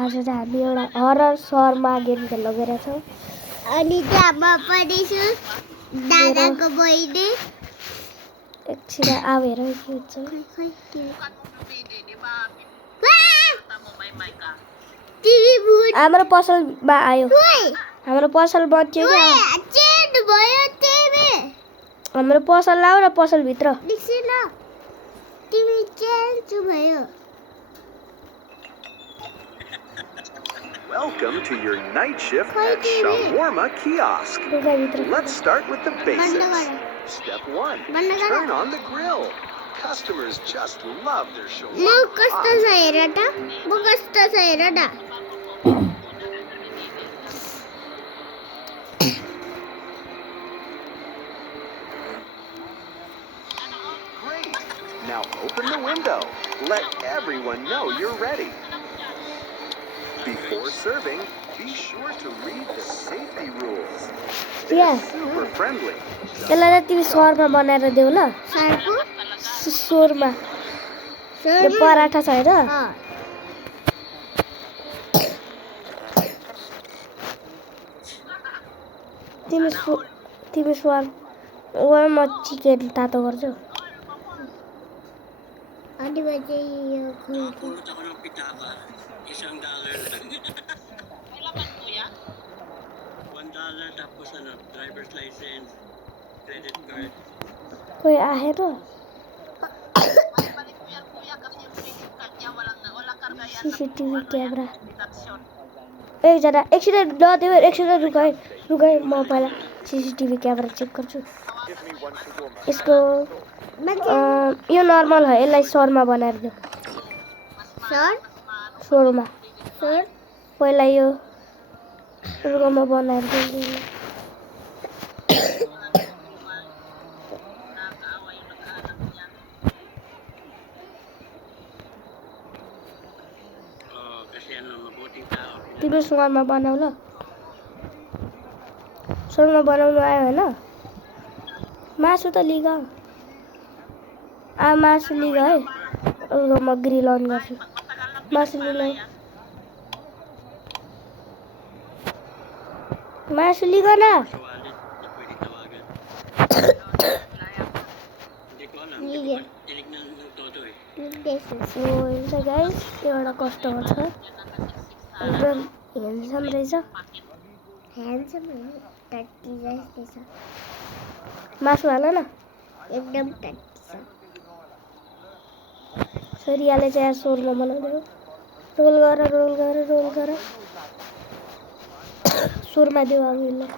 आज चाहिँ हामी एउटा हरर सहरमा गेम खेल्न गएका छौँ अनि त्यहाँ म पनि छु दादाको बहिनी एकछिन अब हेरौँ के हुन्छ हाम्रो पसलमा आयो हाम्रो पसल बन्यो क्या हाम्रो पसल लाऊ न पसलभित्र Welcome to your night shift at Shawarma Kiosk. Let's start with the basics. Step 1. Turn on the grill. Customers just love their shawarma. Great. Now open the window. Let everyone know you're ready. Before serving, be sure to read the safety rules. They're super friendly. यसलाई चाहिँ तिमी सहरमा बनाएर देऊ ल सहरमा यो पराठा छ हैन तिमी स्वर म चिकन तातो गर्छु अनि बजे यो खोल्छु $1 $1 tapos driver's license, credit card. कोही आएर सीसीटीवी क्यामेरा एकजना एकछिन नदेऊ एकछिन रुकाइ म पहिला सीसीटीवी क्यामेरा चेक गर्छु यसको यो नर्मल हो यसलाई सहरमा बनाएर देऊ सहरमा पहिला यो रुममा बनाएर देऊ तिम्रो सहरमा बनाऊ ल सहरमा बनाउनु आयो हैन मासु त लिग मासु लिग है म ग्रिल अन गर्छु मासु लिनु मासु लिग न सो गाइस एउटा कस्टमर छ एकदम ह्यान्डसम रहेछ मासु हाल न एकदम छोरीले चाहिँ सोरमा बनाउँदै रोल गर सोरमा देऊ अब यसलाई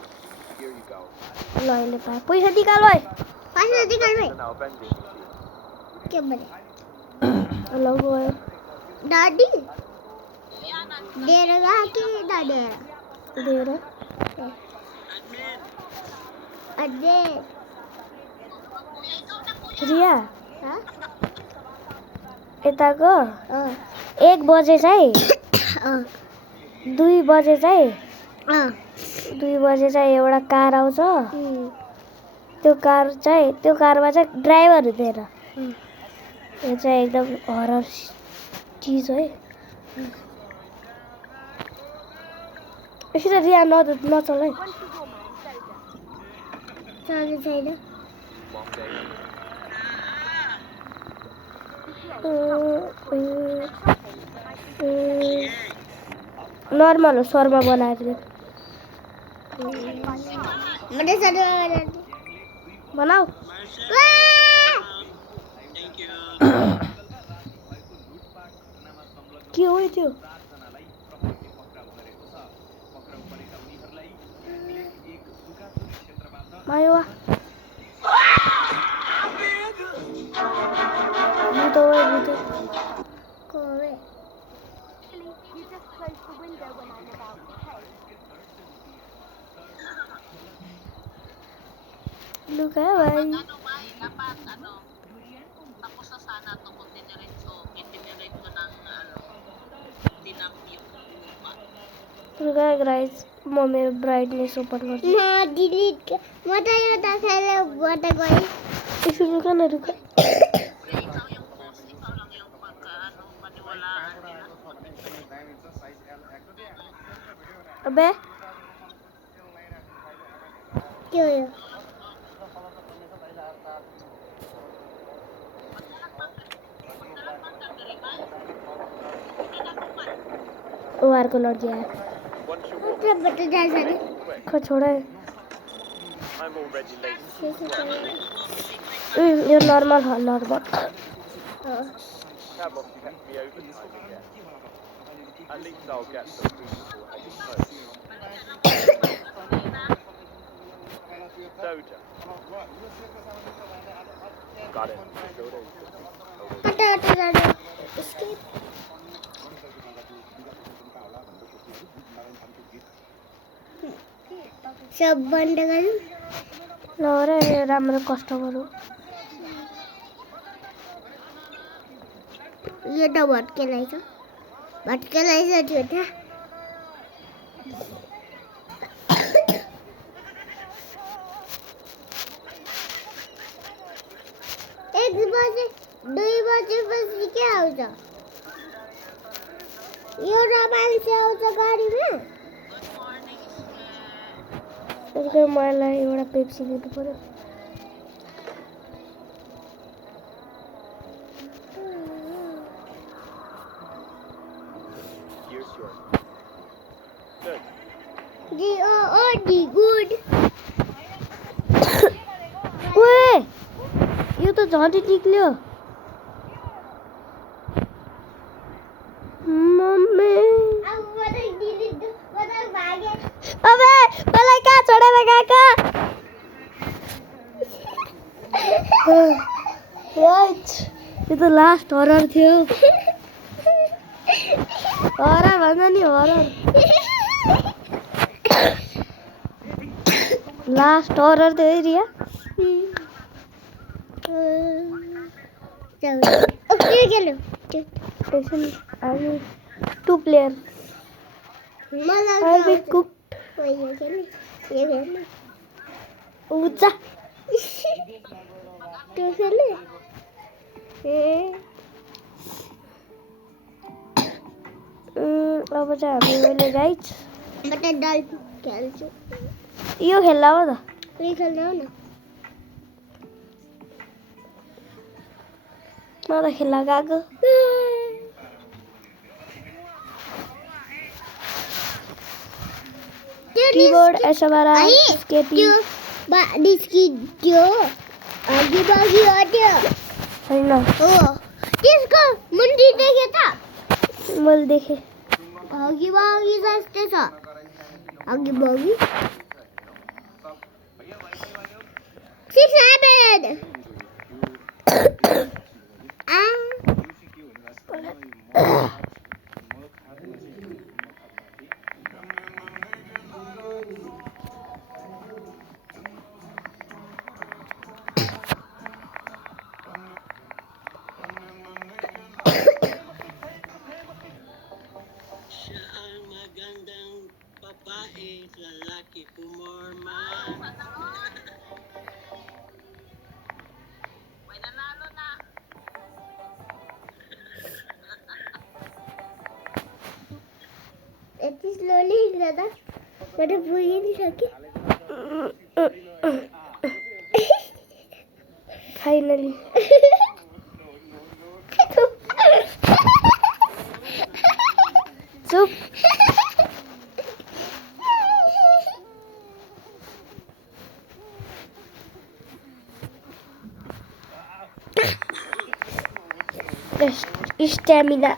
ल यसले पाए पैसा निकाल भाइ के भने ल गयो दादी डेरा के दादी दिएर अझै रिया यताको 1 बजे चाहिँ 2 बजे चाहिँ एउटा कार आउँछ त्यो कारमा चाहिँ ड्राइभर हुँदैन यो चाहिँ एकदम हरर चीज है यसरी रिया नचल है चल्नु छैन नर्मल हो शर्मा बनाएर दे बनाऊ के हो त्यो मायोवा भूतो कोवे look भाइ Tapos na sana to kung diniretso ng dinampyo lupa. रुक गाइस म मेरो ब्राइटनेस ओपन गर्छु म डिलिट म त यो त खेले बाट गए एकछिन रुक न रुक Ikaw yung post, ikaw lang yung pagka paniwalaan nila. अबे के हो यो वो यार को लड़ गया है क्या बता जा सके खो छोड़ा है I'm already late. ये नॉर्मल है normal Cab obviously has to be overtime again. At least I'll get some food before heading home. Soda. Got it. Soda. हटा escape सब बंद करूं नरे राम्रो कस्टमर हो ये तो भटकेलाई छ त्यो त एक बजे 2 बजेपछि के आउँछ यो रमाइलो आउँछ गाडीमा उसको मलाई एउटा पेप्सी दिनु पर्यो Here's yours. Good. D good ओए यो त झन्डै निक्ल्यो मम्मी अब बदल भागे अबे मलाई कहाँ छोडेर गएको राइट यो त लास्ट हरर थियो हरर भन्छ नि हरर लास्ट हरर थियो है रिया ओके गेलो टेसन हामी 2 प्लेयर आई विल कुक ये खेल्ने उजा त्यो खेल्ने अब चाहिँ हामीले गाइज बटा डल खेल्छु यो खेल्ला हो त यो खेल्न हो न म त खेल्ला गएको कीबोर्ड एसबारा स्केपी त्यो निस्कियो अघि बघि हट्यो छैन हो त्यसको मुन्टी देखे त मैले देखेँ अघि बघि जस्तै छ अघि बघि 600 Siya ang magandang babae, lalaki pumorma. May nanalo na. यति स्लोली हिँड्दा मैले पुगि नि सकेँ फाइनली चुप स्टैमिना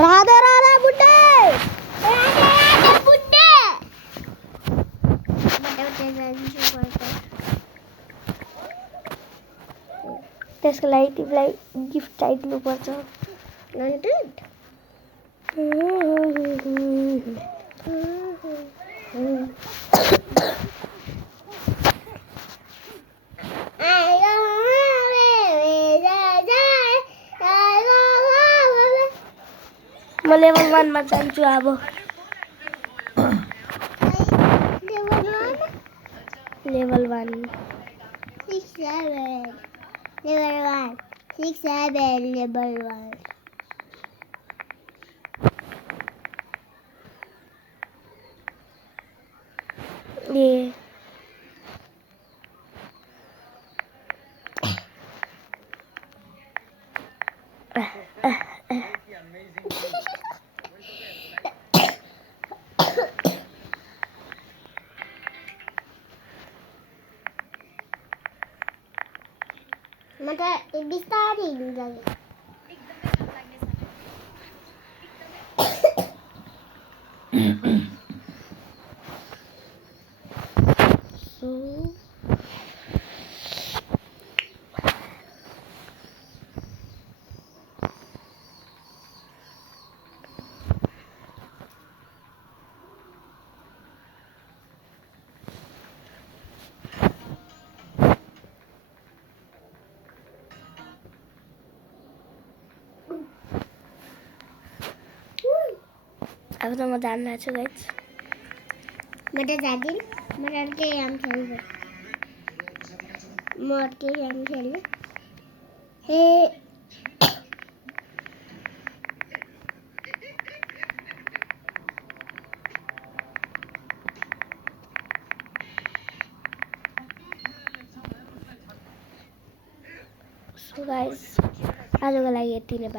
राधे राधे बुड्ढे त्यसको लागि तिमीलाई गिफ्ट चाहिदिनुपर्छ म लेभल 1 मा जान्छु अब लेभल 1 6 7 level 1 6 7 level 1 ये मतलब बिस्तारै हिँड्नु लागि अब त म जान्न छु गाइस म त जाँदिन म अर्कै गेम खेल्छु म अर्कै गेम खेल्छु हे सो गाइस आजको लागि यति नै